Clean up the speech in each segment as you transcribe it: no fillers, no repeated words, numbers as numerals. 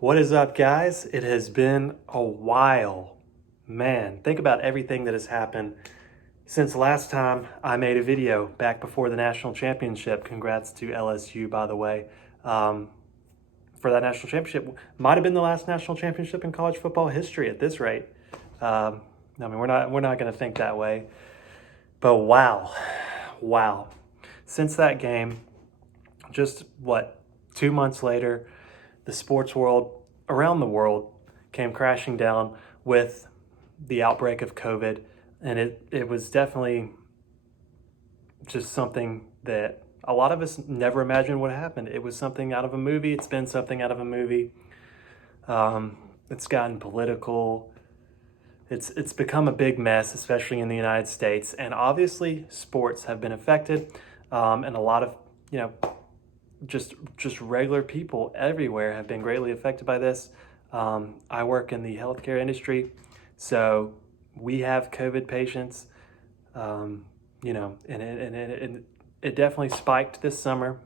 What is up, guys? It has been a while. Man, think about everything that has happened since last time I made a video back before the national championship. Congrats to LSU, by the way, um, for that national championship. Might have been the last national championship in college football history at this rate. I mean, we're not going to think that way. But wow. Since that game, just what, 2 months later, the sports world around the world came crashing down with the outbreak of COVID. And it was definitely just something that a lot of us never imagined would happen. It was something out of a movie. It's been something out of a movie. It's gotten political. It's become a big mess, especially in the United States. And obviously, sports have been affected, and a lot of you know just regular people everywhere have been greatly affected by this. I work in the healthcare industry, so we have COVID patients. And it definitely spiked this summer,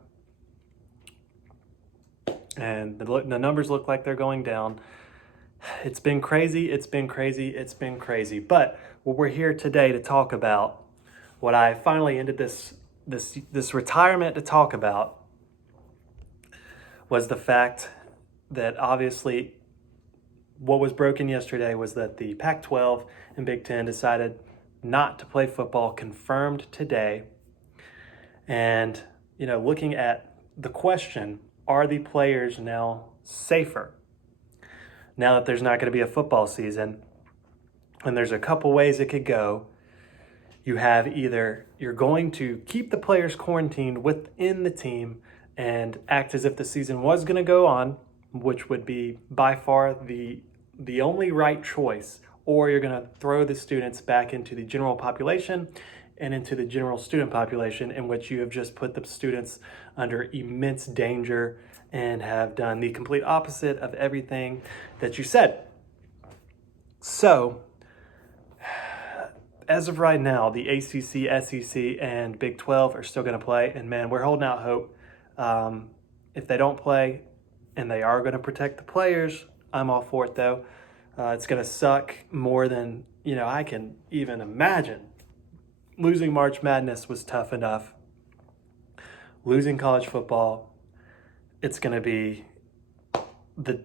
and the numbers look like they're going down. It's been crazy. It's been crazy. It's been crazy. But what we're here today to talk about, what I finally ended this retirement to talk about, was the fact that obviously what was broken yesterday was that the Pac-12 and Big Ten decided not to play football, confirmed today. And, looking at the question, are the players now safer now that there's not going to be a football season? And there's a couple ways it could go. You have either you're going to keep the players quarantined within the team and act as if the season was going to go on, which would be by far the only right choice, or you're going to throw the students back into the general population and into the general student population, in which you have just put the students under immense danger and have done the complete opposite of everything that you said. So, as of right now, the ACC, SEC, and Big 12 are still going to play, and man, we're holding out hope. If they don't play and they are going to protect the players, I'm all for it, though. It's going to suck more than I can even imagine. Losing March Madness was tough enough. Losing college football, it's going to be the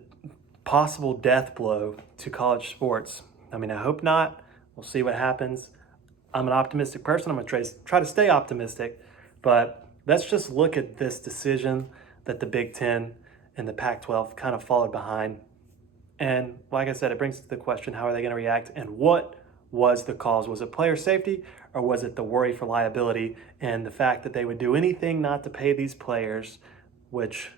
possible death blow to college sports. I mean, I hope not. We'll see what happens. I'm an optimistic person. I'm going to try to stay optimistic. But let's just look at this decision that the Big Ten and the Pac-12 kind of followed behind. And like I said, it brings to the question, how are they going to react? And what was the cause? Was it player safety, or was it the worry for liability and the fact that they would do anything not to pay these players, which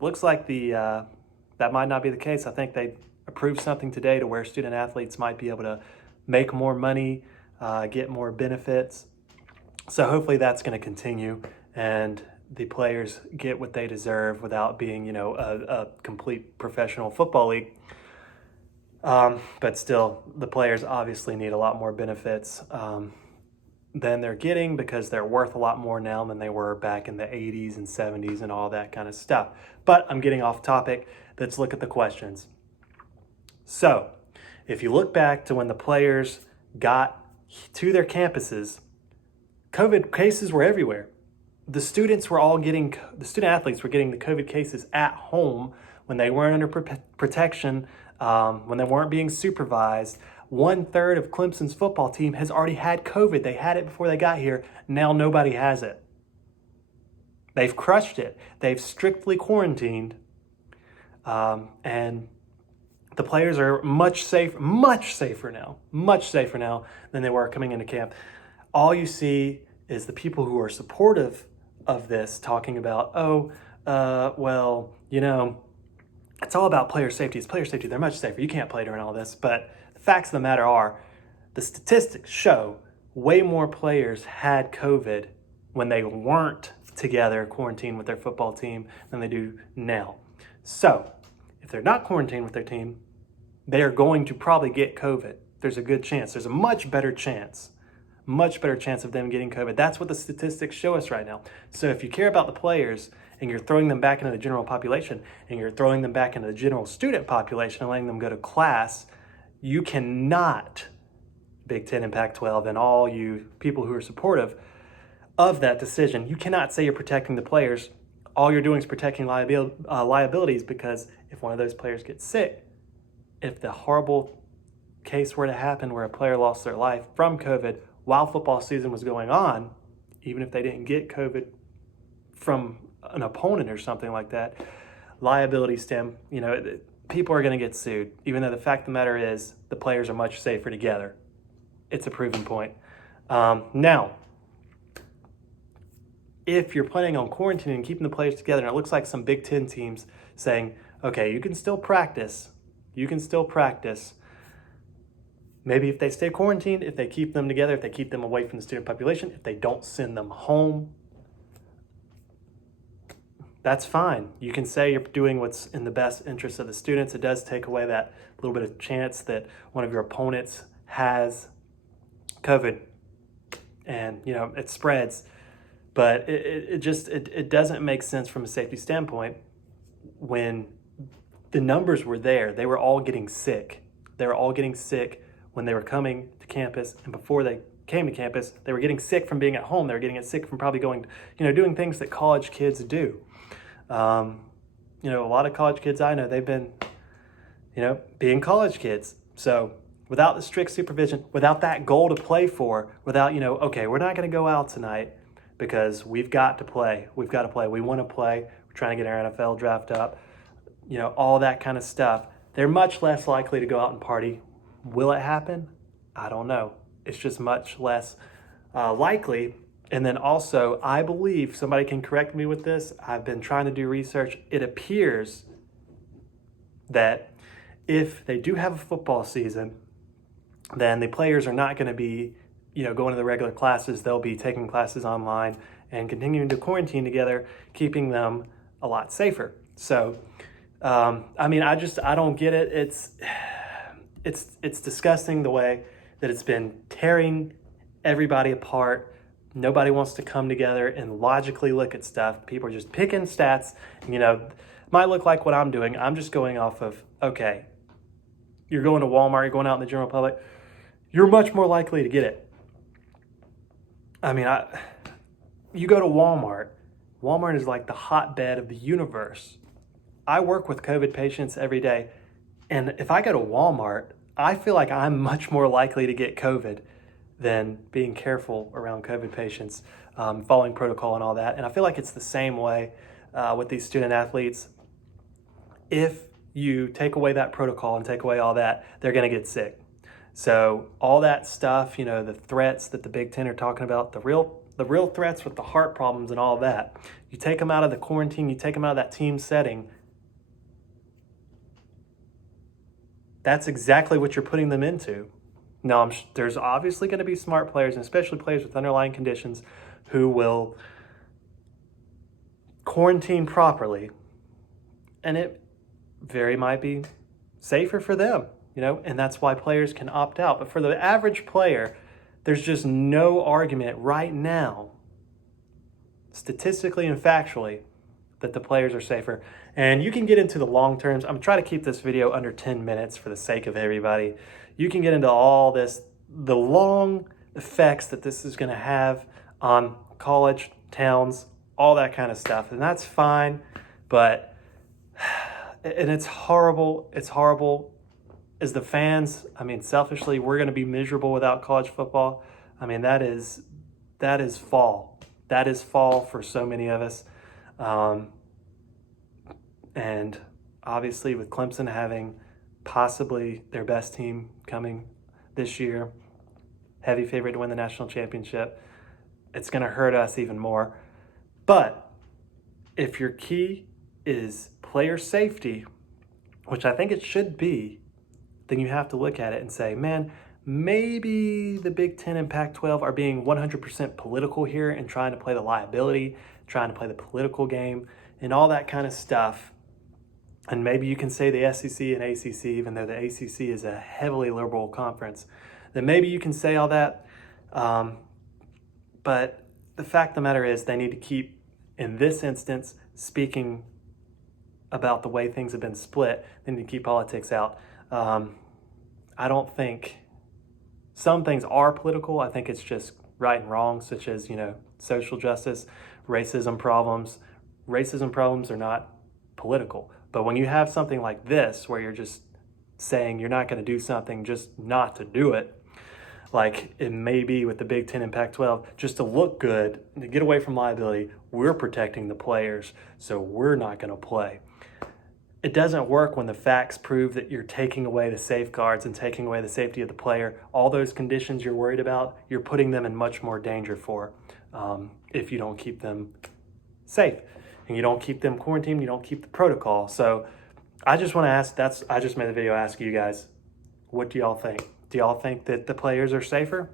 looks like that might not be the case. I think they approved something today to where student athletes might be able to make more money, get more benefits. So hopefully that's going to continue and the players get what they deserve without being, a complete professional football league. But still, the players obviously need a lot more benefits than they're getting, because they're worth a lot more now than they were back in the 80s and 70s and all that kind of stuff. But I'm getting off topic. Let's look at the questions. So, if you look back to when the players got to their campuses, COVID cases were everywhere. The student athletes were getting the COVID cases at home when they weren't under protection, when they weren't being supervised. 1/3 of Clemson's football team has already had COVID. They had it before they got here. Now nobody has it. They've crushed it. They've strictly quarantined. And the players are much safer now than they were coming into camp. All you see is the people who are supportive of this talking about, it's all about player safety. It's player safety. They're much safer. You can't play during all this. But the facts of the matter are, the statistics show way more players had COVID when they weren't together quarantined with their football team than they do now. So if they're not quarantined with their team, they are going to probably get COVID. There's a good chance. There's a much better chance of them getting COVID. That's what the statistics show us right now. So if you care about the players and you're throwing them back into the general population, and you're throwing them back into the general student population and letting them go to class, you cannot, Big Ten and Pac-12 and all you people who are supportive of that decision, you cannot say you're protecting the players. All you're doing is protecting liabilities, because if one of those players gets sick, if the horrible case were to happen where a player lost their life from COVID while football season was going on, even if they didn't get COVID from an opponent or something like that, liability stem, people are going to get sued, even though the fact of the matter is the players are much safer together. It's a proven point. Now, if you're planning on quarantining and keeping the players together, and it looks like some Big Ten teams saying, okay, you can still practice. Maybe if they stay quarantined, if they keep them together, if they keep them away from the student population, if they don't send them home, that's fine. You can say you're doing what's in the best interest of the students. It does take away that little bit of chance that one of your opponents has COVID and, it spreads. But it doesn't make sense from a safety standpoint when the numbers were there. They were all getting sick. They were all getting sick when they were coming to campus, and before they came to campus, they were getting sick from being at home. They were getting sick from probably going, doing things that college kids do. A lot of college kids I know, they've been, being college kids. So without the strict supervision, without that goal to play for, without, okay, we're not going to go out tonight because we've got to play. We want to play. We're trying to get our NFL draft up, all that kind of stuff. They're much less likely to go out and party. Will it happen? I don't know. It's just much less likely. And then also, I believe, somebody can correct me with this, I've been trying to do research. It appears that if they do have a football season, then the players are not going to be, going to the regular classes. They'll be taking classes online and continuing to quarantine together, keeping them a lot safer. So, I don't get it. It's disgusting the way that it's been tearing everybody apart. Nobody wants to come together and logically look at stuff. People are just picking stats. Might look like what I'm doing. I'm just going off of, okay, you're going to Walmart, you're going out in the general public, you're much more likely to get it. You go to Walmart. Walmart is like the hotbed of the universe. I work with COVID patients every day. And if I go to Walmart, I feel like I'm much more likely to get COVID than being careful around COVID patients, following protocol and all that. And I feel like it's the same way with these student athletes. If you take away that protocol and take away all that, they're going to get sick. So all that stuff, the threats that the Big Ten are talking about, the real threats with the heart problems and all that, you take them out of the quarantine, you take them out of that team setting, that's exactly what you're putting them into. Now, there's obviously going to be smart players, and especially players with underlying conditions, who will quarantine properly, and it very might be safer for them, and that's why players can opt out. But for the average player, there's just no argument right now, statistically and factually, that the players are safer. And you can get into the long terms. I'm trying to keep this video under 10 minutes for the sake of everybody. You can get into all this, the long effects that this is going to have on college towns, all that kind of stuff. And that's fine, but, and it's horrible. It's horrible. As the fans, selfishly, we're going to be miserable without college football. That is fall. That is fall for so many of us. And obviously with Clemson having possibly their best team coming this year, heavy favorite to win the national championship, it's going to hurt us even more. But if your key is player safety, which I think it should be, then you have to look at it and say, man, maybe the Big Ten and Pac-12 are being 100% political here and trying to play the liability, trying to play the political game and all that kind of stuff. And maybe you can say the SEC and ACC, even though the ACC is a heavily liberal conference, then maybe you can say all that. But the fact of the matter is they need to keep, in this instance, speaking about the way things have been split, they need to keep politics out. I don't think some things are political. I think it's just right and wrong, such as, social justice, racism problems. Racism problems are not political. But when you have something like this, where you're just saying you're not going to do something just not to do it, like it may be with the Big Ten and Pac-12, just to look good, to get away from liability, we're protecting the players, so we're not going to play. It doesn't work when the facts prove that you're taking away the safeguards and taking away the safety of the player. All those conditions you're worried about, you're putting them in much more danger for if you don't keep them safe and you don't keep them quarantined, you don't keep the protocol. So I just want to ask, I just made a video asking you guys, what do y'all think? Do y'all think that the players are safer?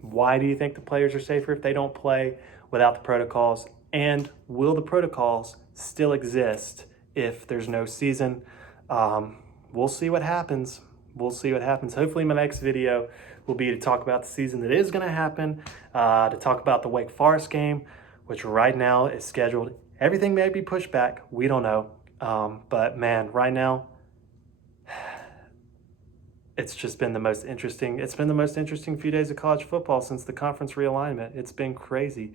Why do you think the players are safer if they don't play without the protocols? And will the protocols still exist if there's no season? We'll see what happens. We'll see what happens. Hopefully my next video will be to talk about the season that is going to happen, to talk about the Wake Forest game, which right now is scheduled. Everything may be pushed back. We don't know. But man, right now, it's just been the most interesting. It's been the most interesting few days of college football since the conference realignment. It's been crazy.